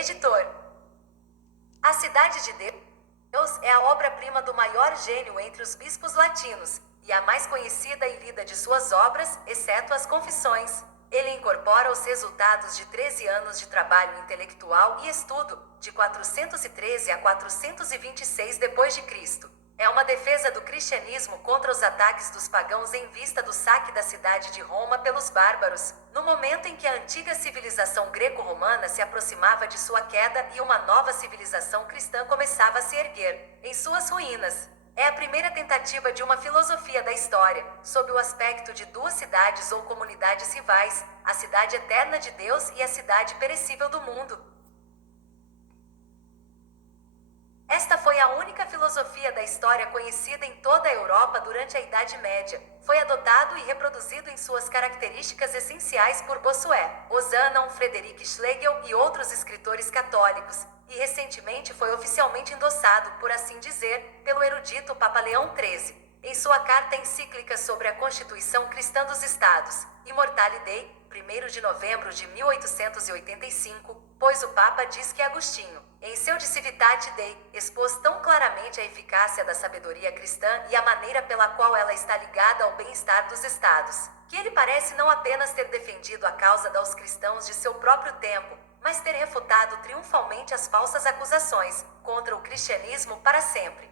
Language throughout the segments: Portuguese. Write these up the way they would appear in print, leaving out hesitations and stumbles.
editor. A Cidade de Deus é a obra-prima do maior gênio entre os bispos latinos, e a mais conhecida e lida de suas obras, exceto as Confissões. Ele incorpora os resultados de 13 anos de trabalho intelectual e estudo, de 413 a 426 d.C. É uma defesa do cristianismo contra os ataques dos pagãos em vista do saque da cidade de Roma pelos bárbaros, no momento em que a antiga civilização greco-romana se aproximava de sua queda e uma nova civilização cristã começava a se erguer, em suas ruínas. É a primeira tentativa de uma filosofia da história, sob o aspecto de duas cidades ou comunidades rivais, a cidade eterna de Deus e a cidade perecível do mundo. Esta foi a única filosofia da história conhecida em toda a Europa durante a Idade Média. Foi adotado e reproduzido em suas características essenciais por Bossuet, Ozanam, Frederick Schlegel e outros escritores católicos, e recentemente foi oficialmente endossado, por assim dizer, pelo erudito Papa Leão XIII, em sua carta encíclica sobre a Constituição Cristã dos Estados, Immortale Dei, 1º de novembro de 1885, pois o Papa diz que Agostinho, em seu De Civitate Dei, expôs tão claramente a eficácia da sabedoria cristã e a maneira pela qual ela está ligada ao bem-estar dos Estados, que ele parece não apenas ter defendido a causa dos cristãos de seu próprio tempo, mas ter refutado triunfalmente as falsas acusações contra o cristianismo para sempre.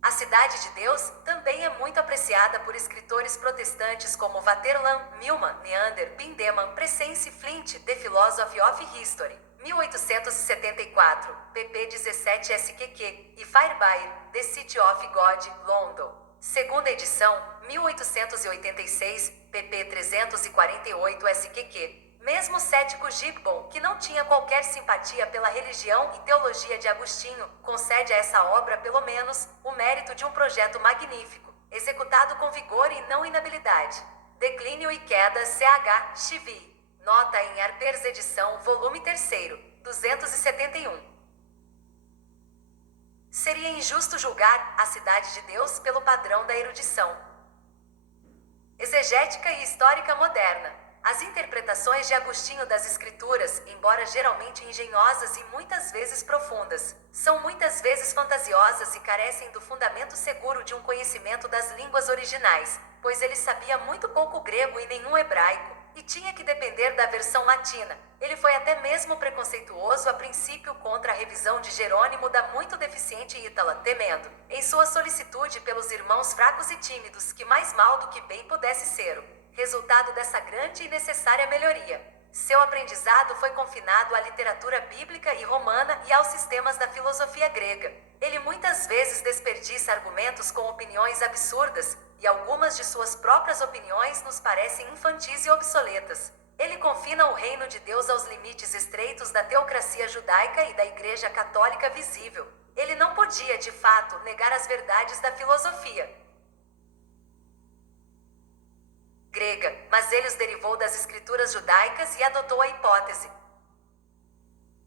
A Cidade de Deus também é muito apreciada por escritores protestantes como Waterland, Milman, Neander, Bindeman, Presence, Flint, The Philosophy of History, 1874, pp 17 SQQ, e Fairbairn, The City of God, London. Segunda edição, 1886, pp 348 SQQ. Mesmo o cético Gibbon, que não tinha qualquer simpatia pela religião e teologia de Agostinho, concede a essa obra pelo menos o mérito de um projeto magnífico, executado com vigor e não inabilidade. Declínio e queda C.H. Chivy. Nota em Harper's edição, volume 3º, 271. Seria injusto julgar a Cidade de Deus pelo padrão da erudição exegética e histórica moderna. As interpretações de Agostinho das Escrituras, embora geralmente engenhosas e muitas vezes profundas, são muitas vezes fantasiosas e carecem do fundamento seguro de um conhecimento das línguas originais, pois ele sabia muito pouco grego e nenhum hebraico, e tinha que depender da versão latina. Ele foi até mesmo preconceituoso a princípio contra a revisão de Jerônimo da muito deficiente Ítala, temendo, em sua solicitude pelos irmãos fracos e tímidos, que mais mal do que bem pudesse ser o resultado dessa grande e necessária melhoria. Seu aprendizado foi confinado à literatura bíblica e romana e aos sistemas da filosofia grega. Ele muitas vezes desperdiça argumentos com opiniões absurdas, e algumas de suas próprias opiniões nos parecem infantis e obsoletas. Ele confina o reino de Deus aos limites estreitos da teocracia judaica e da Igreja Católica visível. Ele não podia, de fato, negar as verdades da filosofia grega, mas ele os derivou das escrituras judaicas e adotou a hipótese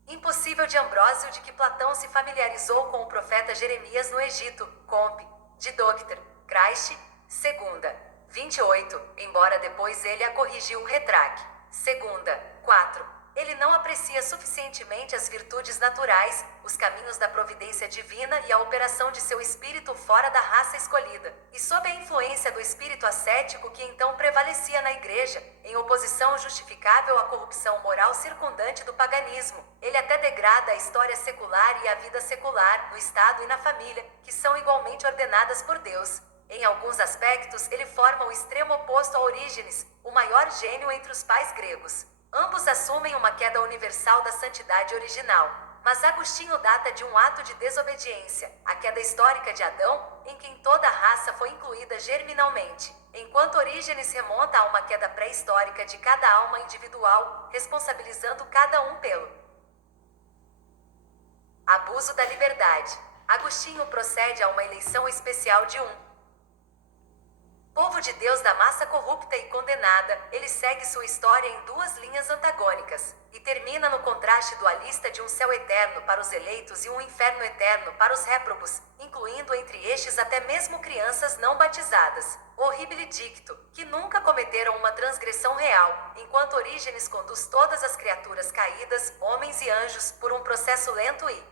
impossível de Ambrósio de que Platão se familiarizou com o profeta Jeremias no Egito, Comp. de Dr. Christ, 2ª, 28, embora depois ele a corrigiu retraque. 2ª, 4. Ele não aprecia suficientemente as virtudes naturais, os caminhos da providência divina e a operação de seu espírito fora da raça escolhida, e sob a influência do espírito ascético que então prevalecia na igreja, em oposição justificável à corrupção moral circundante do paganismo, ele até degrada a história secular e a vida secular, no Estado e na família, que são igualmente ordenadas por Deus. Em alguns aspectos ele forma o extremo oposto a Orígenes, o maior gênio entre os pais gregos. Ambos assumem uma queda universal da santidade original, mas Agostinho data de um ato de desobediência, a queda histórica de Adão, em quem toda a raça foi incluída germinalmente, enquanto Orígenes remonta a uma queda pré-histórica de cada alma individual, responsabilizando cada um pelo abuso da liberdade. Agostinho procede a uma eleição especial de um povo de Deus da massa corrupta e condenada. Ele segue sua história em duas linhas antagônicas, e termina no contraste dualista de um céu eterno para os eleitos e um inferno eterno para os réprobos, incluindo entre estes até mesmo crianças não batizadas. horribile dicto, que nunca cometeram uma transgressão real, enquanto Orígenes conduz todas as criaturas caídas, homens e anjos, por um processo lento e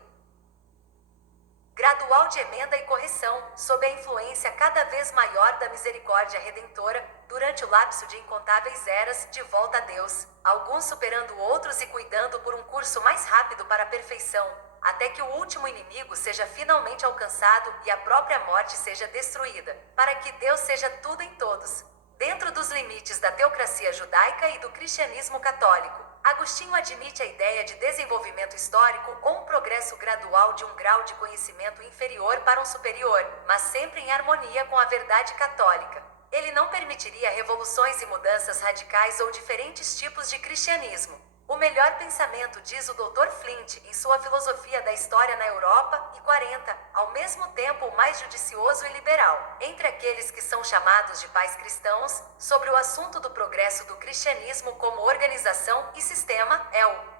gradual de emenda e correção, sob a influência cada vez maior da misericórdia redentora, durante o lapso de incontáveis eras, de volta a Deus, alguns superando outros e cuidando por um curso mais rápido para a perfeição, até que o último inimigo seja finalmente alcançado e a própria morte seja destruída, para que Deus seja tudo em todos. Dentro dos limites da teocracia judaica e do cristianismo católico, Agostinho admite a ideia de desenvolvimento histórico ou um progresso gradual de um grau de conhecimento inferior para um superior, mas sempre em harmonia com a verdade católica. Ele não permitiria revoluções e mudanças radicais ou diferentes tipos de cristianismo. O melhor pensamento, diz o Dr. Flint em sua Filosofia da História na Europa, e 40, ao mesmo tempo o mais judicioso e liberal, entre aqueles que são chamados de pais cristãos, sobre o assunto do progresso do cristianismo como organização e sistema, é o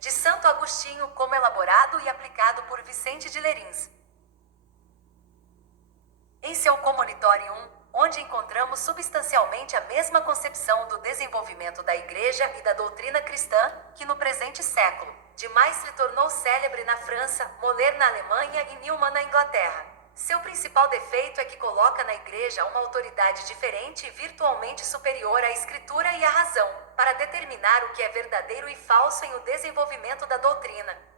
de Santo Agostinho, como elaborado e aplicado por Vicente de Lerins. Em seu Comunitorium, onde encontramos substancialmente a mesma concepção do desenvolvimento da Igreja e da doutrina cristã, que no presente século, demais se tornou célebre na França, Moller na Alemanha e Newman na Inglaterra. Seu principal defeito é que coloca na Igreja uma autoridade diferente e virtualmente superior à Escritura e à razão, para determinar o que é verdadeiro e falso em o desenvolvimento da doutrina.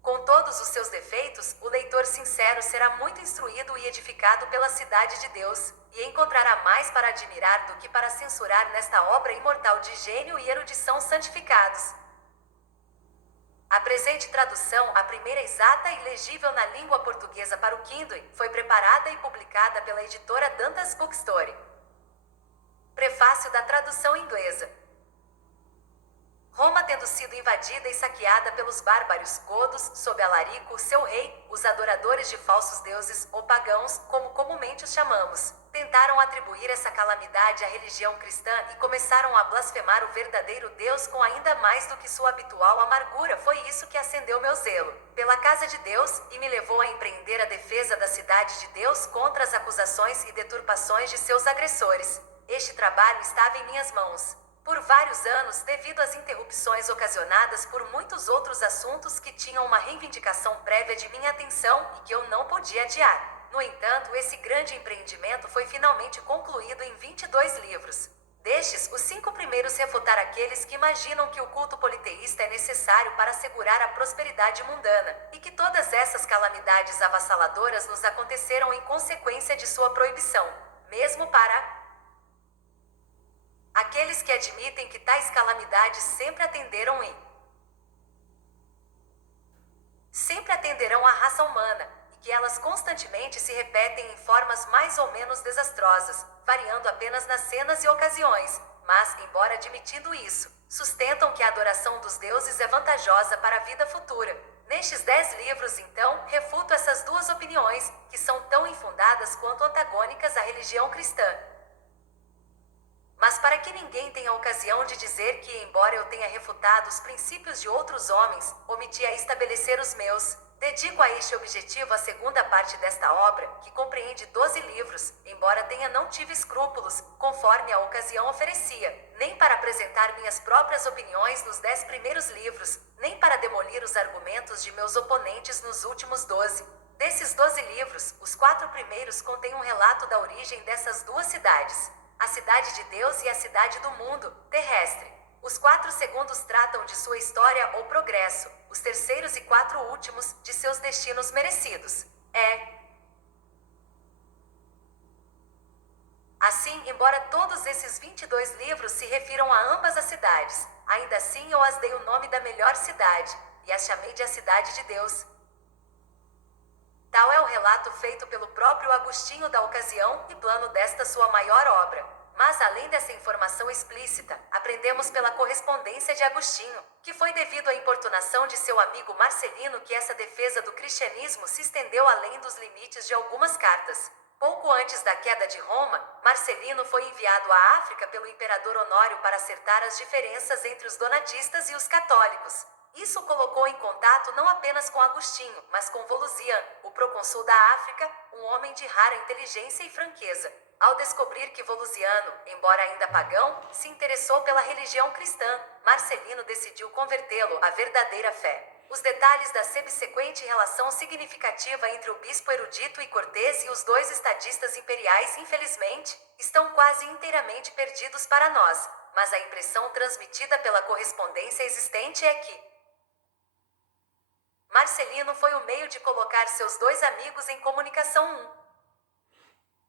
Com todos os seus defeitos, o leitor sincero será muito instruído e edificado pela cidade de Deus, e encontrará mais para admirar do que para censurar nesta obra imortal de gênio e erudição santificados. A presente tradução, a primeira exata e legível na língua portuguesa para o Kindle, foi preparada e publicada pela editora Dantas Bookstore. Prefácio da tradução inglesa. Roma tendo sido invadida e saqueada pelos bárbaros godos, sob Alarico, seu rei, os adoradores de falsos deuses, ou pagãos, como comumente os chamamos, tentaram atribuir essa calamidade à religião cristã e começaram a blasfemar o verdadeiro Deus com ainda mais do que sua habitual amargura. Foi isso que acendeu meu zelo pela casa de Deus e me levou a empreender a defesa da cidade de Deus contra as acusações e deturpações de seus agressores. Este trabalho estava em minhas mãos por vários anos devido às interrupções ocasionadas por muitos outros assuntos que tinham uma reivindicação prévia de minha atenção e que eu não podia adiar. No entanto, esse grande empreendimento foi finalmente concluído em 22 livros. Destes, os 5 primeiros refutar aqueles que imaginam que o culto politeísta é necessário para assegurar a prosperidade mundana, e que todas essas calamidades avassaladoras nos aconteceram em consequência de sua proibição, mesmo para aqueles que admitem que tais calamidades sempre atenderam e sempre atenderão à raça humana, e que elas constantemente se repetem em formas mais ou menos desastrosas, variando apenas nas cenas e ocasiões, mas, embora admitindo isso, sustentam que a adoração dos deuses é vantajosa para a vida futura. Nestes 10 livros, então, refuto essas duas opiniões, que são tão infundadas quanto antagônicas à religião cristã. Mas para que ninguém tenha ocasião de dizer que, embora eu tenha refutado os princípios de outros homens, omiti a estabelecer os meus, dedico a este objetivo a segunda parte desta obra, que compreende 12 livros, embora tenha não tive escrúpulos, conforme a ocasião oferecia, nem para apresentar minhas próprias opiniões nos 10 primeiros livros, nem para demolir os argumentos de meus oponentes nos últimos 12. Desses 12 livros, os 4 primeiros contêm um relato da origem dessas duas cidades, a cidade de Deus e a cidade do mundo, terrestre. Os 4 segundos tratam de sua história ou progresso, os terceiros e 4 últimos, de seus destinos merecidos. Assim, embora todos esses 22 livros se refiram a ambas as cidades, ainda assim eu as dei o nome da melhor cidade, e as chamei de a cidade de Deus. Tal é o relato feito pelo próprio Agostinho da ocasião e plano desta sua maior obra. Mas além dessa informação explícita, aprendemos pela correspondência de Agostinho, que foi devido à importunação de seu amigo Marcelino que essa defesa do cristianismo se estendeu além dos limites de algumas cartas. Pouco antes da queda de Roma, Marcelino foi enviado à África pelo imperador Honório para acertar as diferenças entre os donatistas e os católicos. Isso o colocou em contato não apenas com Agostinho, mas com Volusian, o procônsul da África, um homem de rara inteligência e franqueza. Ao descobrir que Volusiano, embora ainda pagão, se interessou pela religião cristã, Marcelino decidiu convertê-lo à verdadeira fé. Os detalhes da subsequente relação significativa entre o bispo erudito e cortês e os dois estadistas imperiais, infelizmente, estão quase inteiramente perdidos para nós, mas a impressão transmitida pela correspondência existente é que Marcelino foi o meio de colocar seus dois amigos em comunicação um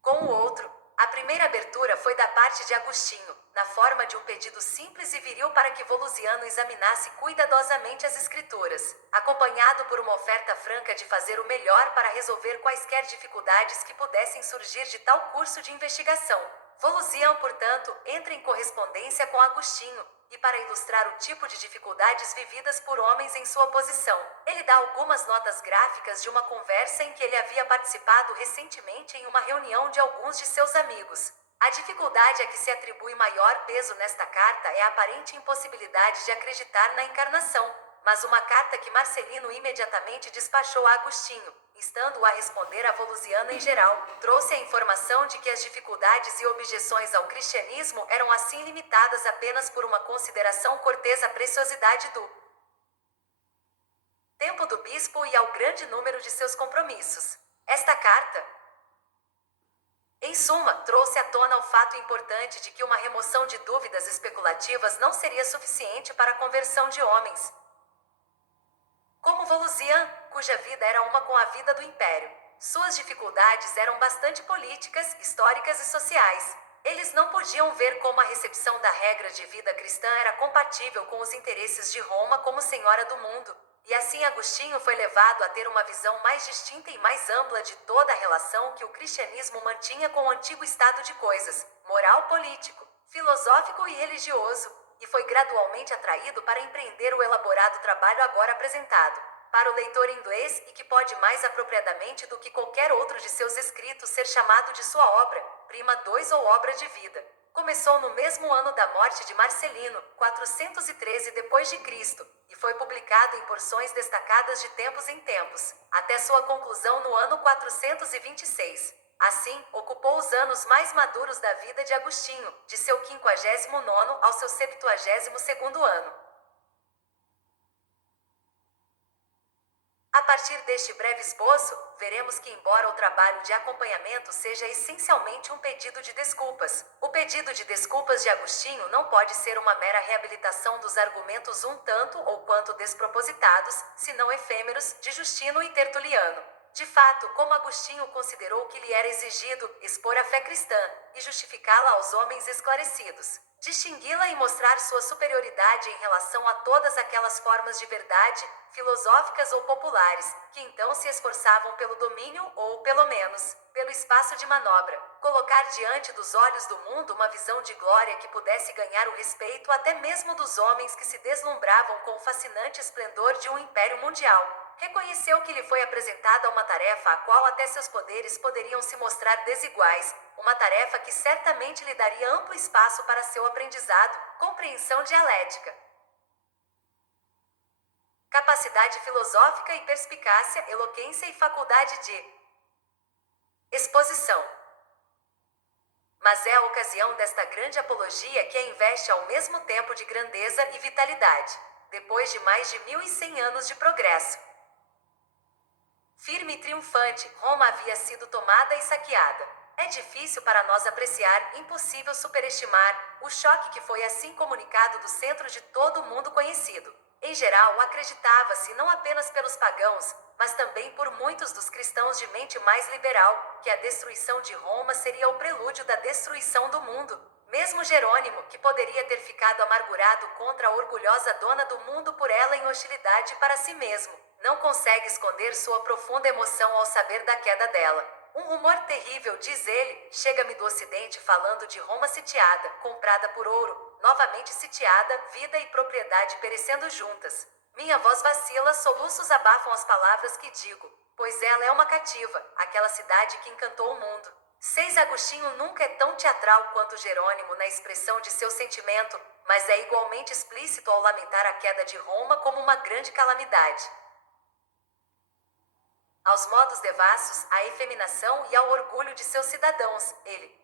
com o outro. A primeira abertura foi da parte de Agostinho, na forma de um pedido simples e viril para que Volusiano examinasse cuidadosamente as escrituras, acompanhado por uma oferta franca de fazer o melhor para resolver quaisquer dificuldades que pudessem surgir de tal curso de investigação. Volusiano, portanto, entra em correspondência com Agostinho, e para ilustrar o tipo de dificuldades vividas por homens em sua posição, ele dá algumas notas gráficas de uma conversa em que ele havia participado recentemente em uma reunião de alguns de seus amigos. A dificuldade a que se atribui maior peso nesta carta é a aparente impossibilidade de acreditar na encarnação, mas uma carta que Marcelino imediatamente despachou a Agostinho, instando-o a responder a Volusiano em geral, trouxe a informação de que as dificuldades e objeções ao cristianismo eram assim limitadas apenas por uma consideração cortês à preciosidade do tempo do bispo e ao grande número de seus compromissos. Esta carta, em suma, trouxe à tona o fato importante de que uma remoção de dúvidas especulativas não seria suficiente para a conversão de homens como Volusian, cuja vida era uma com a vida do império. Suas dificuldades eram bastante políticas, históricas e sociais. Eles não podiam ver como a recepção da regra de vida cristã era compatível com os interesses de Roma como senhora do mundo. E assim Agostinho foi levado a ter uma visão mais distinta e mais ampla de toda a relação que o cristianismo mantinha com o antigo estado de coisas, moral, político, filosófico e religioso, e foi gradualmente atraído para empreender o elaborado trabalho agora apresentado para o leitor inglês e que pode mais apropriadamente do que qualquer outro de seus escritos ser chamado de sua obra, prima 2 ou obra de vida. Começou no mesmo ano da morte de Marcelino, 413 d.C., e foi publicado em porções destacadas de tempos em tempos, até sua conclusão no ano 426. Assim, ocupou os anos mais maduros da vida de Agostinho, de seu 59º ao seu 72º ano. A partir deste breve esboço, veremos que embora o trabalho de acompanhamento seja essencialmente um pedido de desculpas, o pedido de desculpas de Agostinho não pode ser uma mera reabilitação dos argumentos um tanto ou quanto despropositados, se não efêmeros, de Justino e Tertuliano. De fato, como Agostinho considerou que lhe era exigido expor a fé cristã e justificá-la aos homens esclarecidos, distingui-la e mostrar sua superioridade em relação a todas aquelas formas de verdade, filosóficas ou populares, que então se esforçavam pelo domínio ou, pelo menos, pelo espaço de manobra, colocar diante dos olhos do mundo uma visão de glória que pudesse ganhar o respeito até mesmo dos homens que se deslumbravam com o fascinante esplendor de um império mundial. Reconheceu que lhe foi apresentada uma tarefa a qual até seus poderes poderiam se mostrar desiguais, uma tarefa que certamente lhe daria amplo espaço para seu aprendizado, compreensão dialética, capacidade filosófica e perspicácia, eloquência e faculdade de exposição. Mas é a ocasião desta grande apologia que a investe ao mesmo tempo de grandeza e vitalidade, depois de mais de 1100 anos de progresso firme e triunfante, Roma havia sido tomada e saqueada. É difícil para nós apreciar, impossível superestimar, o choque que foi assim comunicado do centro de todo o mundo conhecido. Em geral, acreditava-se não apenas pelos pagãos, mas também por muitos dos cristãos de mente mais liberal, que a destruição de Roma seria o prelúdio da destruição do mundo. Mesmo Jerônimo, que poderia ter ficado amargurado contra a orgulhosa dona do mundo por ela em hostilidade para si mesmo, não consegue esconder sua profunda emoção ao saber da queda dela. Um rumor terrível, diz ele, chega-me do ocidente falando de Roma sitiada, comprada por ouro, novamente sitiada, vida e propriedade perecendo juntas. Minha voz vacila, soluços abafam as palavras que digo, pois ela é uma cativa, aquela cidade que encantou o mundo. 6. Agostinho nunca é tão teatral quanto Jerônimo na expressão de seu sentimento, mas é igualmente explícito ao lamentar a queda de Roma como uma grande calamidade. Aos modos devassos, à efeminação e ao orgulho de seus cidadãos, ele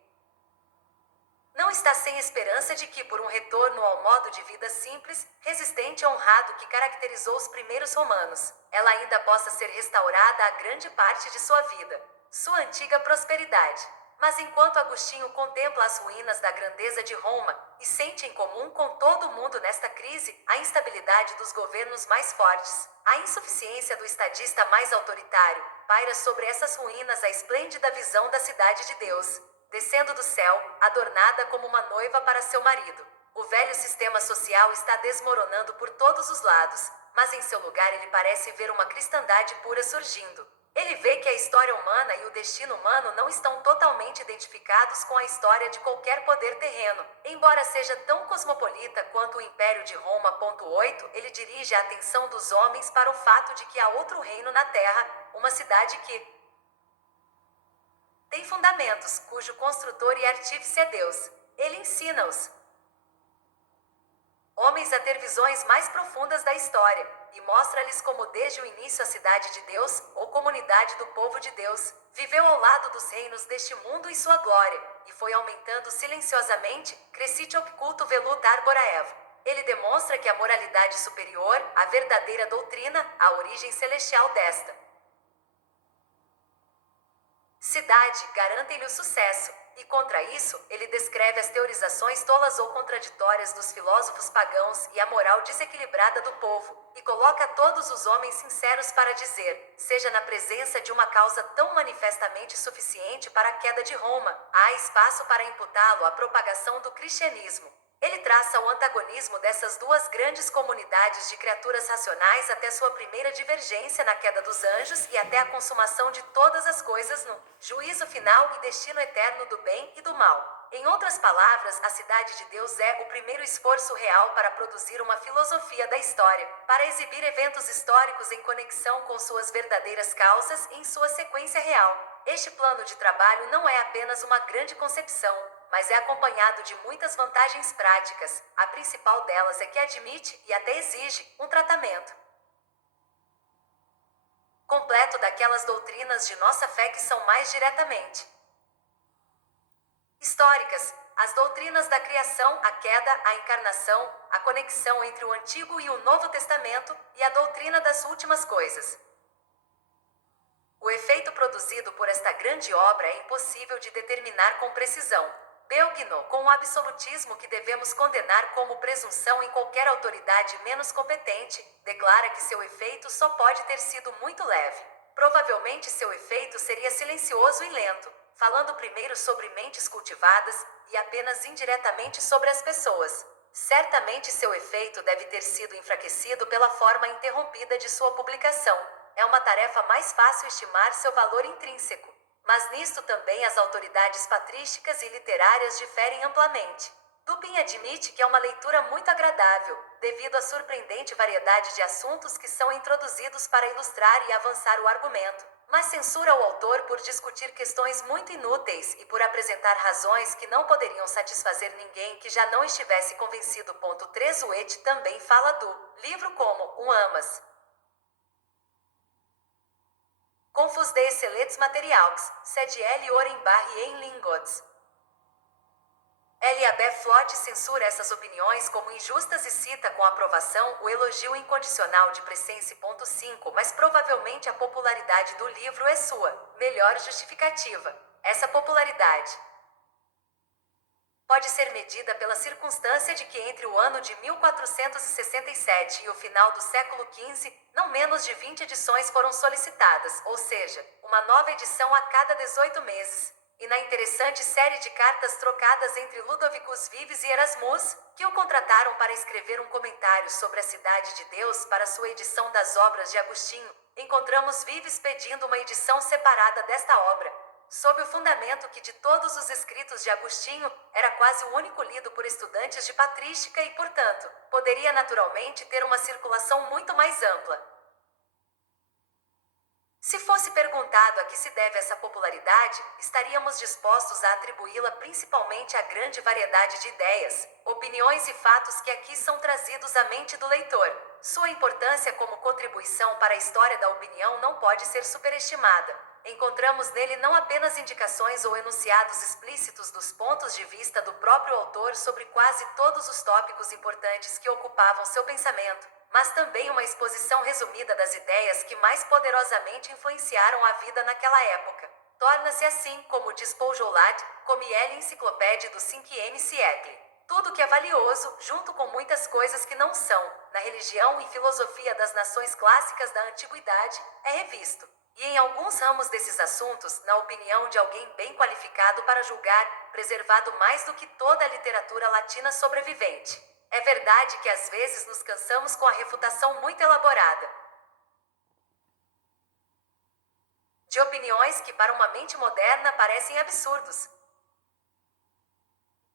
não está sem esperança de que, por um retorno ao modo de vida simples, resistente e honrado que caracterizou os primeiros romanos, ela ainda possa ser restaurada a grande parte de sua vida, sua antiga prosperidade. Mas enquanto Agostinho contempla as ruínas da grandeza de Roma, e sente em comum com todo mundo nesta crise, a instabilidade dos governos mais fortes, a insuficiência do estadista mais autoritário, paira sobre essas ruínas a esplêndida visão da cidade de Deus, descendo do céu, adornada como uma noiva para seu marido. O velho sistema social está desmoronando por todos os lados, mas em seu lugar ele parece ver uma cristandade pura surgindo. Ele vê que a história humana e o destino humano não estão totalmente identificados com a história de qualquer poder terreno. Embora seja tão cosmopolita quanto o Império de Roma. 8, ele dirige a atenção dos homens para o fato de que há outro reino na Terra, uma cidade que tem fundamentos, cujo construtor e artífice é Deus. Ele ensina-os homens a ter visões mais profundas da história, e mostra-lhes como desde o início a cidade de Deus, ou comunidade do povo de Deus, viveu ao lado dos reinos deste mundo e sua glória, e foi aumentando silenciosamente, crescit occulto velut arbora evo. Ele demonstra que a moralidade superior, a verdadeira doutrina, a origem celestial desta cidade, garantem-lhe o sucesso, e contra isso, ele descreve as teorizações tolas ou contraditórias dos filósofos pagãos e a moral desequilibrada do povo, e coloca todos os homens sinceros para dizer, seja na presença de uma causa tão manifestamente suficiente para a queda de Roma, há espaço para imputá-lo à propagação do cristianismo. Ele traça o antagonismo dessas duas grandes comunidades de criaturas racionais até sua primeira divergência na queda dos anjos e até a consumação de todas as coisas no juízo final e destino eterno do bem e do mal. Em outras palavras, a cidade de Deus é o primeiro esforço real para produzir uma filosofia da história, para exibir eventos históricos em conexão com suas verdadeiras causas e em sua sequência real. Este plano de trabalho não é apenas uma grande concepção, mas é acompanhado de muitas vantagens práticas. A principal delas é que admite, e até exige, um tratamento completo daquelas doutrinas de nossa fé que são mais diretamente históricas, as doutrinas da criação, a queda, a encarnação, a conexão entre o Antigo e o Novo Testamento, e a doutrina das últimas coisas. O efeito produzido por esta grande obra é impossível de determinar com precisão. Belgno, com o absolutismo que devemos condenar como presunção em qualquer autoridade menos competente, declara que seu efeito só pode ter sido muito leve. Provavelmente seu efeito seria silencioso e lento, falando primeiro sobre mentes cultivadas e apenas indiretamente sobre as pessoas. Certamente seu efeito deve ter sido enfraquecido pela forma interrompida de sua publicação. É uma tarefa mais fácil estimar seu valor intrínseco. Mas nisto também as autoridades patrísticas e literárias diferem amplamente. Dupin admite que é uma leitura muito agradável, devido à surpreendente variedade de assuntos que são introduzidos para ilustrar e avançar o argumento, mas censura o autor por discutir questões muito inúteis e por apresentar razões que não poderiam satisfazer ninguém que já não estivesse convencido. 3 Uet também fala do livro como um amas. Confus de excellets materiaux, sed L. Orenbar e em lingots. L.A.B. Flood censura essas opiniões como injustas e cita com aprovação o elogio incondicional de Presence. 5, mas provavelmente a popularidade do livro é sua melhor justificativa. Essa popularidade pode ser medida pela circunstância de que entre o ano de 1467 e o final do século XV, não menos de 20 edições foram solicitadas, ou seja, uma nova edição a cada 18 meses. E na interessante série de cartas trocadas entre Ludovicus Vives e Erasmus, que o contrataram para escrever um comentário sobre a Cidade de Deus para sua edição das obras de Agostinho, encontramos Vives pedindo uma edição separada desta obra, sob o fundamento que de todos os escritos de Agostinho, era quase o único lido por estudantes de patrística e, portanto, poderia naturalmente ter uma circulação muito mais ampla. Se fosse perguntado a que se deve essa popularidade, estaríamos dispostos a atribuí-la principalmente à grande variedade de ideias, opiniões e fatos que aqui são trazidos à mente do leitor. Sua importância como contribuição para a história da opinião não pode ser superestimada. Encontramos nele não apenas indicações ou enunciados explícitos dos pontos de vista do próprio autor sobre quase todos os tópicos importantes que ocupavam seu pensamento, mas também uma exposição resumida das ideias que mais poderosamente influenciaram a vida naquela época. Torna-se assim, como diz Paul Joulat, como enciclopédia do 5e siècle. Tudo que é valioso, junto com muitas coisas que não são, na religião e filosofia das nações clássicas da antiguidade, é revisto. E em alguns ramos desses assuntos, na opinião de alguém bem qualificado para julgar, preservado mais do que toda a literatura latina sobrevivente. É verdade que às vezes nos cansamos com a refutação muito elaborada de opiniões que para uma mente moderna parecem absurdos,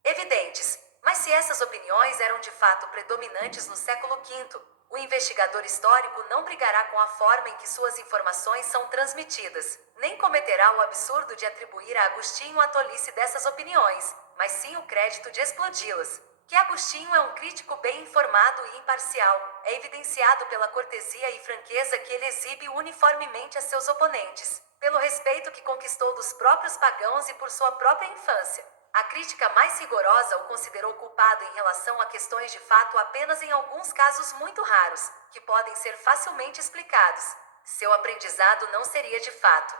evidentes, mas se essas opiniões eram de fato predominantes no século V, o investigador histórico não brigará com a forma em que suas informações são transmitidas, nem cometerá o absurdo de atribuir a Agostinho a tolice dessas opiniões, mas sim o crédito de explodi-las. Que Agostinho é um crítico bem informado e imparcial, é evidenciado pela cortesia e franqueza que ele exibe uniformemente a seus oponentes, pelo respeito que conquistou dos próprios pagãos e por sua própria infância. A crítica mais rigorosa o considerou culpado em relação a questões de fato apenas em alguns casos muito raros, que podem ser facilmente explicados. Seu aprendizado não seria de fato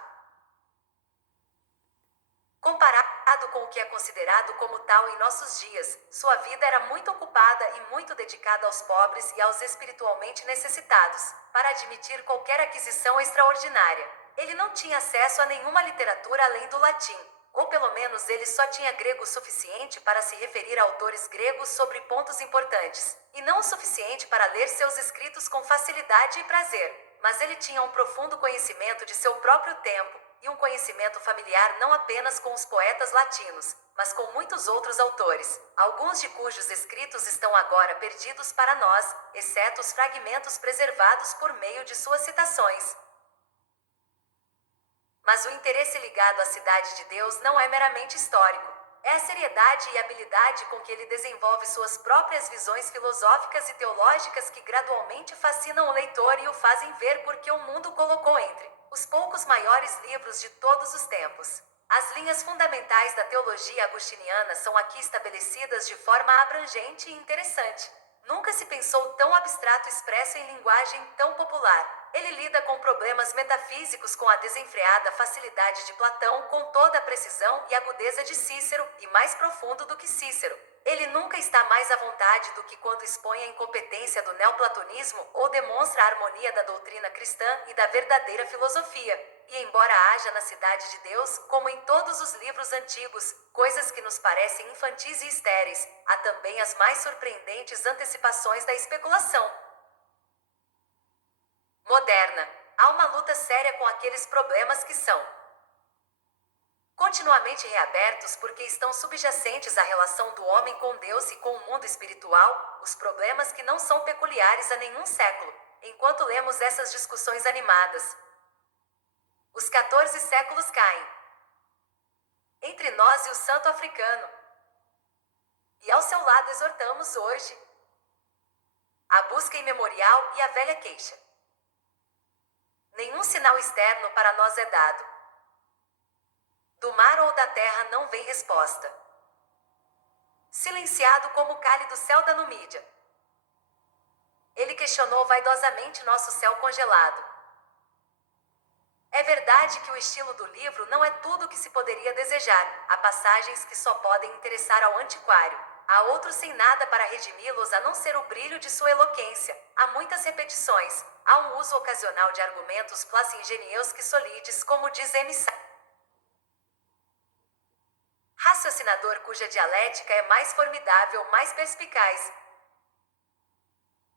comparado com o que é considerado como tal em nossos dias. Sua vida era muito ocupada e muito dedicada aos pobres e aos espiritualmente necessitados, para admitir qualquer aquisição extraordinária. Ele não tinha acesso a nenhuma literatura além do latim, ou pelo menos ele só tinha grego suficiente para se referir a autores gregos sobre pontos importantes, e não o suficiente para ler seus escritos com facilidade e prazer. Mas ele tinha um profundo conhecimento de seu próprio tempo, e um conhecimento familiar não apenas com os poetas latinos, mas com muitos outros autores, alguns de cujos escritos estão agora perdidos para nós, exceto os fragmentos preservados por meio de suas citações. Mas o interesse ligado à Cidade de Deus não é meramente histórico. É a seriedade e habilidade com que ele desenvolve suas próprias visões filosóficas e teológicas que gradualmente fascinam o leitor e o fazem ver porque o mundo colocou entre os poucos maiores livros de todos os tempos. As linhas fundamentais da teologia agostiniana são aqui estabelecidas de forma abrangente e interessante. Nunca se pensou tão abstrato expresso em linguagem tão popular. Ele lida com problemas metafísicos com a desenfreada facilidade de Platão, com toda a precisão e agudeza de Cícero, e mais profundo do que Cícero. Ele nunca está mais à vontade do que quando expõe a incompetência do neoplatonismo ou demonstra a harmonia da doutrina cristã e da verdadeira filosofia. E embora haja na Cidade de Deus, como em todos os livros antigos, coisas que nos parecem infantis e estéreis, há também as mais surpreendentes antecipações da especulação moderna. Há uma luta séria com aqueles problemas que são continuamente reabertos porque estão subjacentes à relação do homem com Deus e com o mundo espiritual, os problemas que não são peculiares a nenhum século. Enquanto lemos essas discussões animadas, os 14 séculos caem entre nós e o santo africano. E ao seu lado exortamos hoje a busca imemorial e a velha queixa. Nenhum sinal externo para nós é dado. Do mar ou da terra não vem resposta. Silenciado como o cálido céu da Numídia, ele questionou vaidosamente nosso céu congelado. É verdade que o estilo do livro não é tudo o que se poderia desejar. Há passagens que só podem interessar ao antiquário. Há outros sem nada para redimi-los a não ser o brilho de sua eloquência. Há muitas repetições. Há um uso ocasional de argumentos quase-ingenieux que solides, como diz M. Raciocinador cuja dialética é mais formidável, mais perspicaz,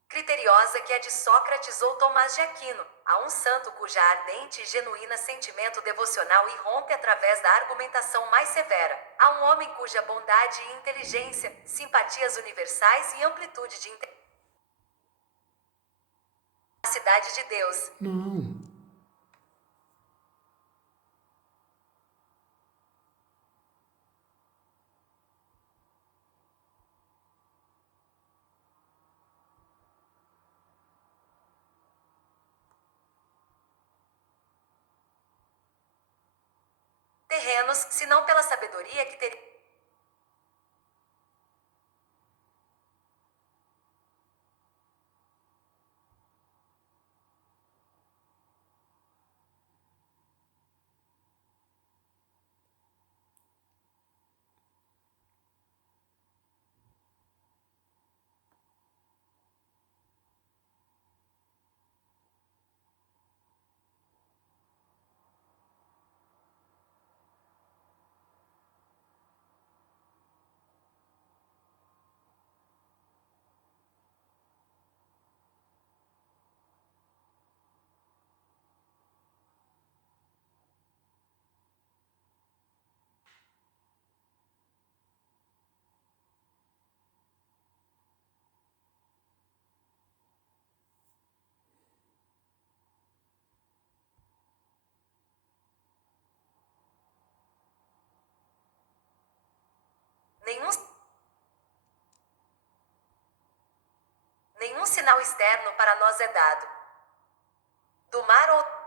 criteriosa que a de Sócrates ou Tomás de Aquino. Há um santo cuja ardente e genuína sentimento devocional irrompe através da argumentação mais severa. Há um homem cuja bondade e inteligência, simpatias universais e amplitude de a Cidade de Deus. Não. terrenos, senão pela sabedoria que teria. Nenhum, nenhum sinal externo para nós é dado. Do mar ou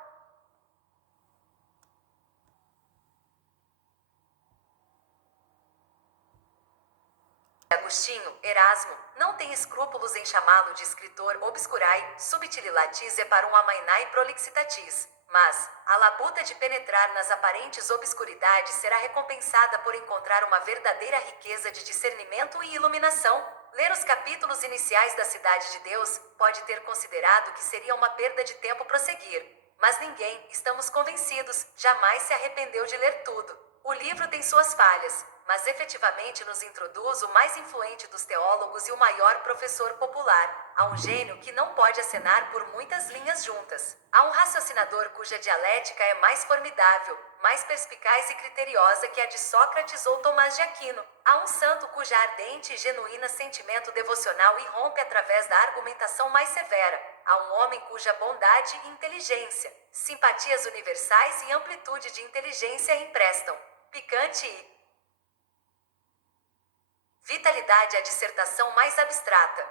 Agostinho, Erasmo, não tem escrúpulos em chamá-lo de escritor obscurai, subtililatis e parum amainai prolixitatis. Mas, a labuta de penetrar nas aparentes obscuridades será recompensada por encontrar uma verdadeira riqueza de discernimento e iluminação. Ler os capítulos iniciais da Cidade de Deus pode ter considerado que seria uma perda de tempo prosseguir. Mas ninguém, estamos convencidos, jamais se arrependeu de ler tudo. O livro tem suas falhas, mas efetivamente nos introduz o mais influente dos teólogos e o maior professor popular. Há um gênio que não pode acenar por muitas linhas juntas. Há um raciocinador cuja dialética é mais formidável, mais perspicaz e criteriosa que a de Sócrates ou Tomás de Aquino. Há um santo cuja ardente e genuína sentimento devocional irrompe através da argumentação mais severa. Há um homem cuja bondade e inteligência, simpatias universais e amplitude de inteligência emprestam picante e vitalidade à dissertação mais abstrata.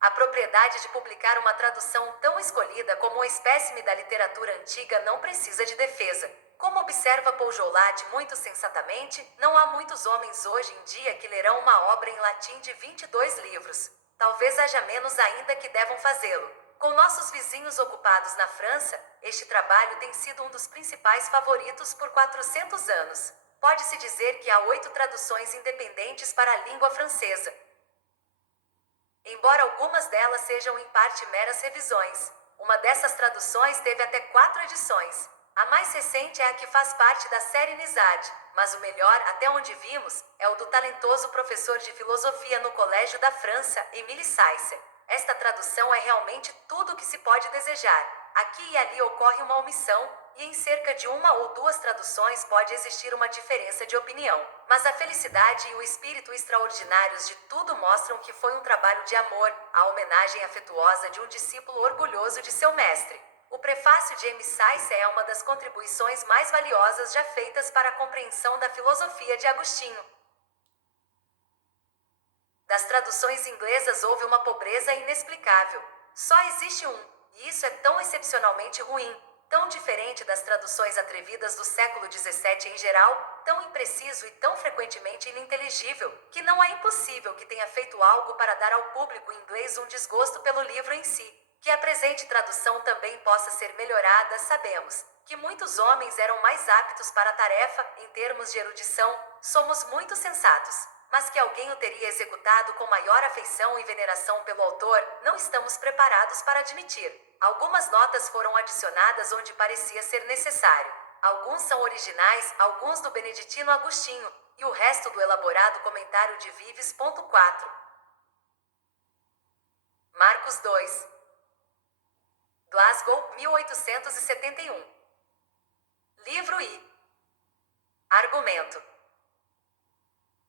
A propriedade de publicar uma tradução tão escolhida como um espécime da literatura antiga não precisa de defesa. Como observa Poujolat muito sensatamente, não há muitos homens hoje em dia que lerão uma obra em latim de 22 livros. Talvez haja menos ainda que devam fazê-lo. Com nossos vizinhos ocupados na França, este trabalho tem sido um dos principais favoritos por 400 anos. Pode-se dizer que há 8 traduções independentes para a língua francesa. Embora algumas delas sejam em parte meras revisões, uma dessas traduções teve até 4 edições. A mais recente é a que faz parte da série Nizad, mas o melhor, até onde vimos, é o do talentoso professor de filosofia no Colégio da França, Émile Seisser. Esta tradução é realmente tudo o que se pode desejar. Aqui e ali ocorre uma omissão, e em cerca de 1 ou 2 traduções pode existir uma diferença de opinião. Mas a felicidade e o espírito extraordinários de tudo mostram que foi um trabalho de amor, a homenagem afetuosa de um discípulo orgulhoso de seu mestre. O prefácio de M. Seisser é uma das contribuições mais valiosas já feitas para a compreensão da filosofia de Agostinho. Das traduções inglesas houve uma pobreza inexplicável. Só existe um, e isso é tão excepcionalmente ruim, tão diferente das traduções atrevidas do século XVII em geral, tão impreciso e tão frequentemente ininteligível, que não é impossível que tenha feito algo para dar ao público inglês um desgosto pelo livro em si. Que a presente tradução também possa ser melhorada, sabemos que muitos homens eram mais aptos para a tarefa, em termos de erudição, somos muito sensatos. Mas que alguém o teria executado com maior afeição e veneração pelo autor, não estamos preparados para admitir. Algumas notas foram adicionadas onde parecia ser necessário. Alguns são originais, alguns do beneditino Agostinho, e o resto do elaborado comentário de Vives.4. Marcos 2. Glasgow, 1871. Livro I. Argumento.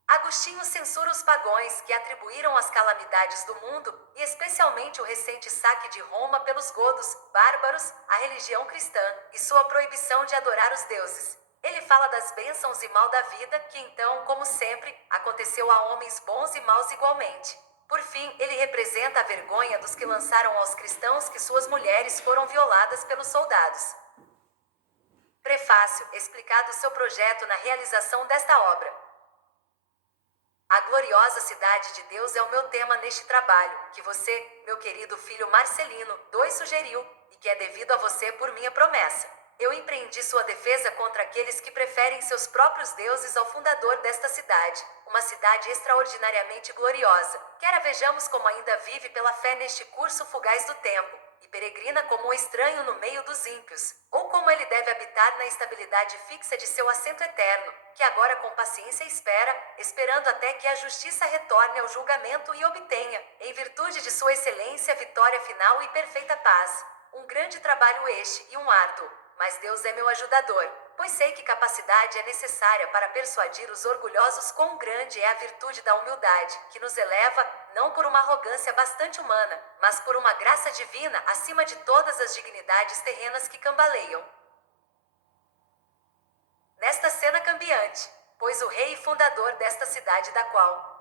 Agostinho censura os pagões que atribuíram as calamidades do mundo, e especialmente o recente saque de Roma pelos godos, bárbaros, à religião cristã, e sua proibição de adorar os deuses. Ele fala das bênçãos e mal da vida, que então, como sempre, aconteceu a homens bons e maus igualmente. Por fim, ele representa a vergonha dos que lançaram aos cristãos que suas mulheres foram violadas pelos soldados. Prefácio, explicado seu projeto na realização desta obra. A gloriosa cidade de Deus é o meu tema neste trabalho, que você, meu querido filho Marcelino, sugeriu, e que é devido a você por minha promessa. Eu empreendi sua defesa contra aqueles que preferem seus próprios deuses ao fundador desta cidade, uma cidade extraordinariamente gloriosa. Quer vejamos como ainda vive pela fé neste curso fugaz do tempo, e peregrina como um estranho no meio dos ímpios, ou como ele deve habitar na estabilidade fixa de seu assento eterno, que agora com paciência espera, esperando até que a justiça retorne ao julgamento e obtenha, em virtude de sua excelência, vitória final e perfeita paz. Um grande trabalho este e um árduo, mas Deus é meu ajudador, pois sei que capacidade é necessária para persuadir os orgulhosos quão grande é a virtude da humildade, que nos eleva, não por uma arrogância bastante humana, mas por uma graça divina acima de todas as dignidades terrenas que cambaleiam. Nesta cena cambiante, pois o rei e fundador desta cidade da qual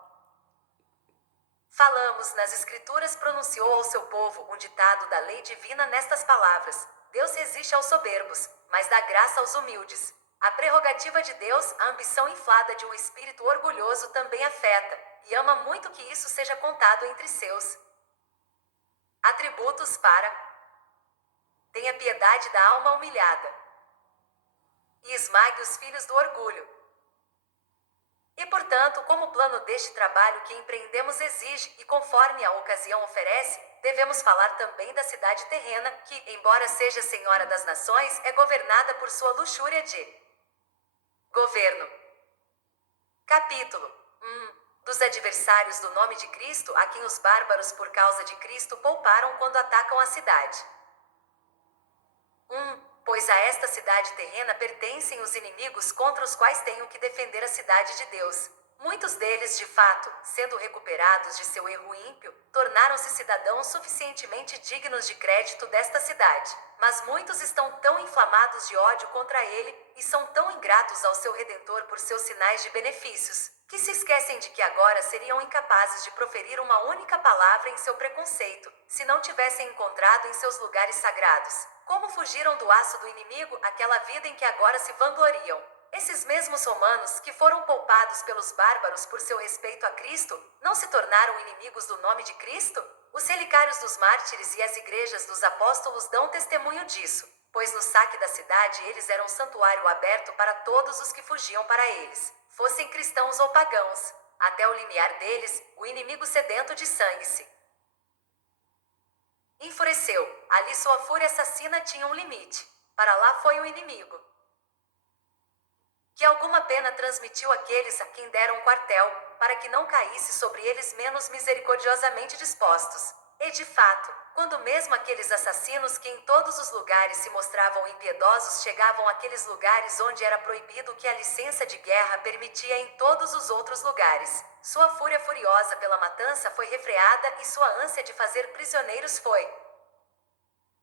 falamos nas Escrituras pronunciou ao seu povo um ditado da lei divina nestas palavras: Deus resiste aos soberbos, mas dá graça aos humildes. A prerrogativa de Deus, a ambição inflada de um espírito orgulhoso também afeta, e ama muito que isso seja contado entre seus atributos para tenha piedade da alma humilhada e esmague os filhos do orgulho. E, portanto, como o plano deste trabalho que empreendemos exige e conforme a ocasião oferece, devemos falar também da cidade terrena, que, embora seja senhora das nações, é governada por sua luxúria de governo. Capítulo 1. Dos adversários do nome de Cristo, a quem os bárbaros por causa de Cristo pouparam quando atacam a cidade. 1. Pois a esta cidade terrena pertencem os inimigos contra os quais tenho que defender a cidade de Deus. Muitos deles, de fato, sendo recuperados de seu erro ímpio, tornaram-se cidadãos suficientemente dignos de crédito desta cidade. Mas muitos estão tão inflamados de ódio contra ele, e são tão ingratos ao seu Redentor por seus sinais de benefícios, que se esquecem de que agora seriam incapazes de proferir uma única palavra em seu preconceito, se não tivessem encontrado em seus lugares sagrados, como fugiram do aço do inimigo, aquela vida em que agora se vangloriam. Esses mesmos romanos, que foram poupados pelos bárbaros por seu respeito a Cristo, não se tornaram inimigos do nome de Cristo? Os relicários dos mártires e as igrejas dos apóstolos dão testemunho disso, pois no saque da cidade eles eram santuário aberto para todos os que fugiam para eles, fossem cristãos ou pagãos. Até o limiar deles, o inimigo sedento de sangue-se enfureceu. Ali sua fúria assassina tinha um limite. Para lá foi o inimigo, que alguma pena transmitiu àqueles a quem deram quartel, para que não caísse sobre eles menos misericordiosamente dispostos. E de fato, quando mesmo aqueles assassinos que em todos os lugares se mostravam impiedosos chegavam àqueles lugares onde era proibido o que a licença de guerra permitia em todos os outros lugares, sua fúria furiosa pela matança foi refreada e sua ânsia de fazer prisioneiros foi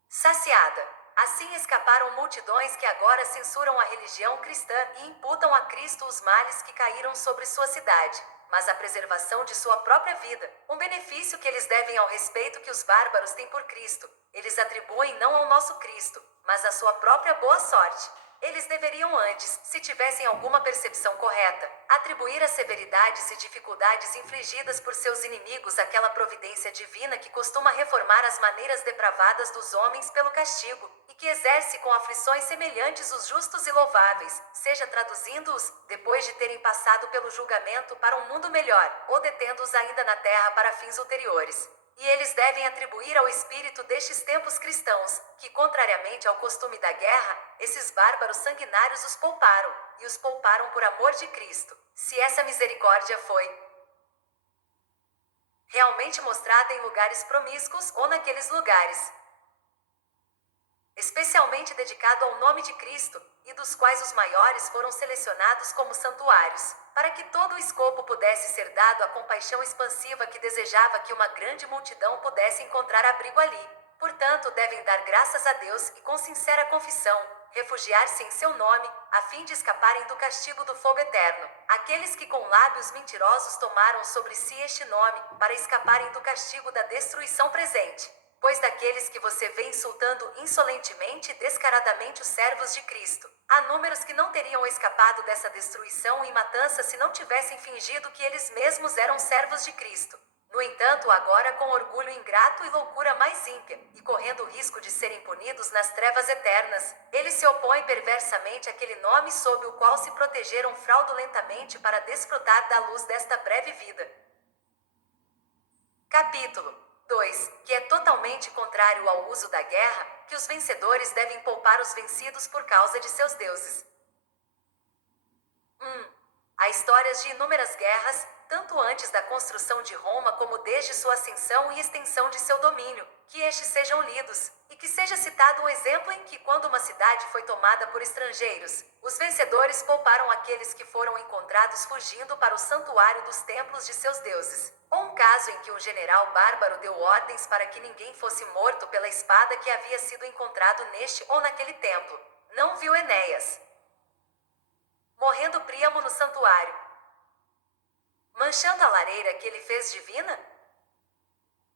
saciada. Assim escaparam multidões que agora censuram a religião cristã e imputam a Cristo os males que caíram sobre sua cidade, mas a preservação de sua própria vida, um benefício que eles devem ao respeito que os bárbaros têm por Cristo, eles atribuem não ao nosso Cristo, mas à sua própria boa sorte. Eles deveriam antes, se tivessem alguma percepção correta, atribuir as severidades e dificuldades infligidas por seus inimigos àquela providência divina que costuma reformar as maneiras depravadas dos homens pelo castigo, e que exerce com aflições semelhantes os justos e louváveis, seja traduzindo-os, depois de terem passado pelo julgamento para um mundo melhor, ou detendo-os ainda na terra para fins ulteriores. E eles devem atribuir ao espírito destes tempos cristãos, que, contrariamente ao costume da guerra, esses bárbaros sanguinários os pouparam, e os pouparam por amor de Cristo. Se essa misericórdia foi realmente mostrada em lugares promíscuos ou naqueles lugares especialmente dedicado ao nome de Cristo, e dos quais os maiores foram selecionados como santuários, para que todo o escopo pudesse ser dado à compaixão expansiva que desejava que uma grande multidão pudesse encontrar abrigo ali. Portanto, devem dar graças a Deus e com sincera confissão, refugiar-se em seu nome, a fim de escaparem do castigo do fogo eterno. Aqueles que com lábios mentirosos tomaram sobre si este nome, para escaparem do castigo da destruição presente. pois daqueles que você vê insultando insolentemente e descaradamente os servos de Cristo, há números que não teriam escapado dessa destruição e matança se não tivessem fingido que eles mesmos eram servos de Cristo. No entanto, agora com orgulho ingrato e loucura mais ímpia, e correndo o risco de serem punidos nas trevas eternas, eles se opõem perversamente àquele nome sob o qual se protegeram fraudulentamente para desfrutar da luz desta breve vida. Capítulo 2, que é totalmente contrário ao uso da guerra, que os vencedores devem poupar os vencidos por causa de seus deuses. Há histórias de inúmeras guerras, tanto antes da construção de Roma como desde sua ascensão e extensão de seu domínio, que estes sejam lidos, e que seja citado um exemplo em que, quando uma cidade foi tomada por estrangeiros, os vencedores pouparam aqueles que foram encontrados fugindo para o santuário dos templos de seus deuses. Ou um caso em que um general bárbaro deu ordens para que ninguém fosse morto pela espada que havia sido encontrado neste ou naquele templo. Não viu Enéas morrendo Príamo no santuário, manchando a lareira que ele fez divina?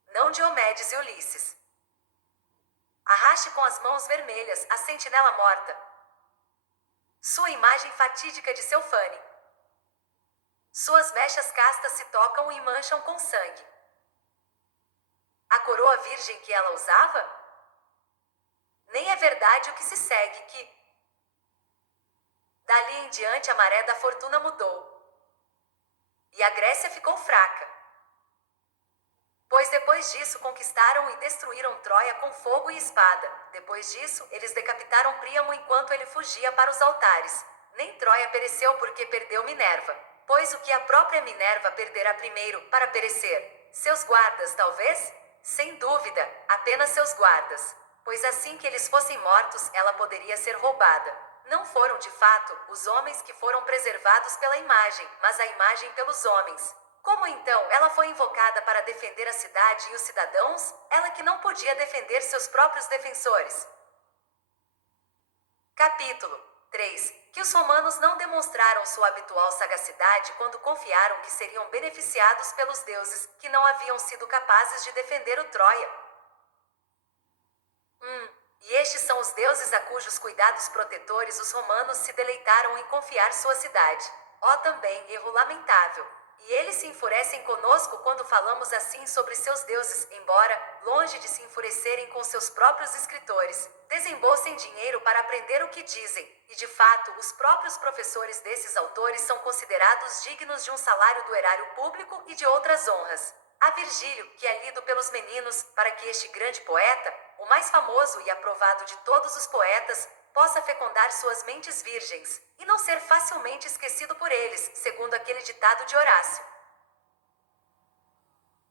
Não Diomedes e Ulisses. Arraste com as mãos vermelhas a sentinela morta, sua imagem fatídica de seu fane. Suas mechas castas se tocam e mancham com sangue. A coroa virgem que ela usava? Nem é verdade o que se segue que, dali em diante a maré da fortuna mudou, e a Grécia ficou fraca. Pois depois disso conquistaram e destruíram Troia com fogo e espada. Depois disso, eles decapitaram Príamo enquanto ele fugia para os altares. Nem Troia pereceu porque perdeu Minerva. Pois o que a própria Minerva perderá primeiro, para perecer? Seus guardas, talvez? Sem dúvida, apenas seus guardas. Pois assim que eles fossem mortos, ela poderia ser roubada. Não foram, de fato, os homens que foram preservados pela imagem, mas a imagem pelos homens. Como então ela foi invocada para defender a cidade e os cidadãos, ela que não podia defender seus próprios defensores? Capítulo 3. Que os romanos não demonstraram sua habitual sagacidade quando confiaram que seriam beneficiados pelos deuses, que não haviam sido capazes de defender o Troia. E estes são os deuses a cujos cuidados protetores os romanos se deleitaram em confiar sua cidade. Ó, também erro lamentável! E eles se enfurecem conosco quando falamos assim sobre seus deuses, embora, longe de se enfurecerem com seus próprios escritores, desembolsem dinheiro para aprender o que dizem, e de fato os próprios professores desses autores são considerados dignos de um salário do erário público e de outras honras. A Virgílio, que é lido pelos meninos, para que este grande poeta, o mais famoso e aprovado de todos os poetas, possa fecundar suas mentes virgens, e não ser facilmente esquecido por eles, segundo aquele ditado de Horácio.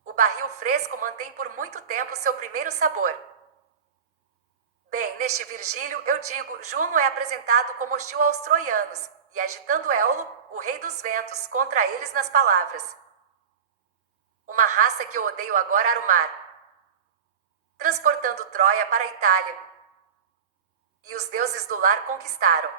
O barril fresco mantém por muito tempo seu primeiro sabor. Bem, neste Virgílio, eu digo, Juno é apresentado como hostil aos troianos, e agitando Éolo, o rei dos ventos, contra eles nas palavras. Uma raça que eu odeio agora arrumar, transportando Troia para a Itália. E os deuses do lar conquistaram.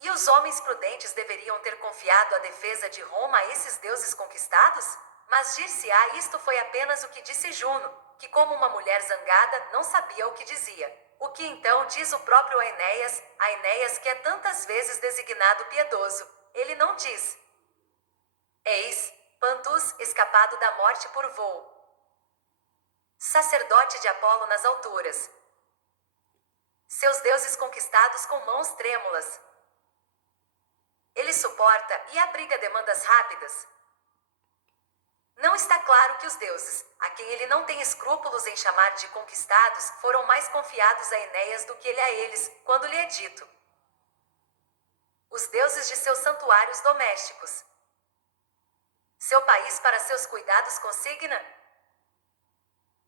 E os homens prudentes deveriam ter confiado a defesa de Roma a esses deuses conquistados? Mas dir-se-á isto foi apenas o que disse Juno, que como uma mulher zangada, não sabia o que dizia. O que então diz o próprio a Enéas que é tantas vezes designado piedoso. Ele não diz: eis, Pantus, escapado da morte por voo, sacerdote de Apolo nas alturas, seus deuses conquistados com mãos trêmulas. Ele suporta e abriga demandas rápidas. Não está claro que os deuses, a quem ele não tem escrúpulos em chamar de conquistados, foram mais confiados a Enéas do que ele a eles, quando lhe é dito: os deuses de seus santuários domésticos, seu país para seus cuidados consigna?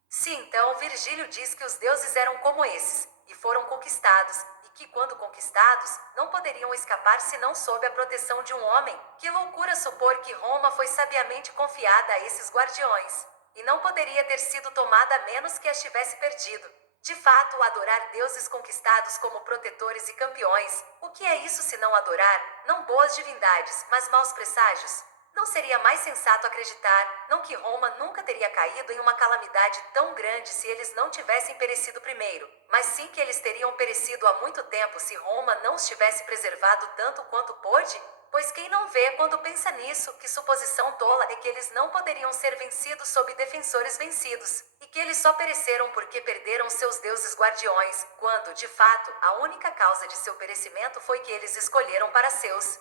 Se então Virgílio diz que os deuses eram como esses, e foram conquistados, e que quando conquistados, não poderiam escapar senão sob a proteção de um homem, que loucura supor que Roma foi sabiamente confiada a esses guardiões, e não poderia ter sido tomada a menos que as tivesse perdido. De fato, adorar deuses conquistados como protetores e campeões, o que é isso senão adorar, não boas divindades, mas maus presságios? Não seria mais sensato acreditar, não que Roma nunca teria caído em uma calamidade tão grande se eles não tivessem perecido primeiro, mas sim que eles teriam perecido há muito tempo se Roma não os tivesse preservado tanto quanto pôde? Pois quem não vê quando pensa nisso, que suposição tola é que eles não poderiam ser vencidos sob defensores vencidos, e que eles só pereceram porque perderam seus deuses guardiões, quando, de fato, a única causa de seu perecimento foi que eles escolheram para seus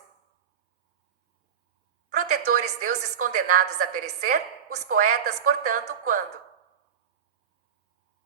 protetores deuses condenados a perecer. Os poetas, portanto, quando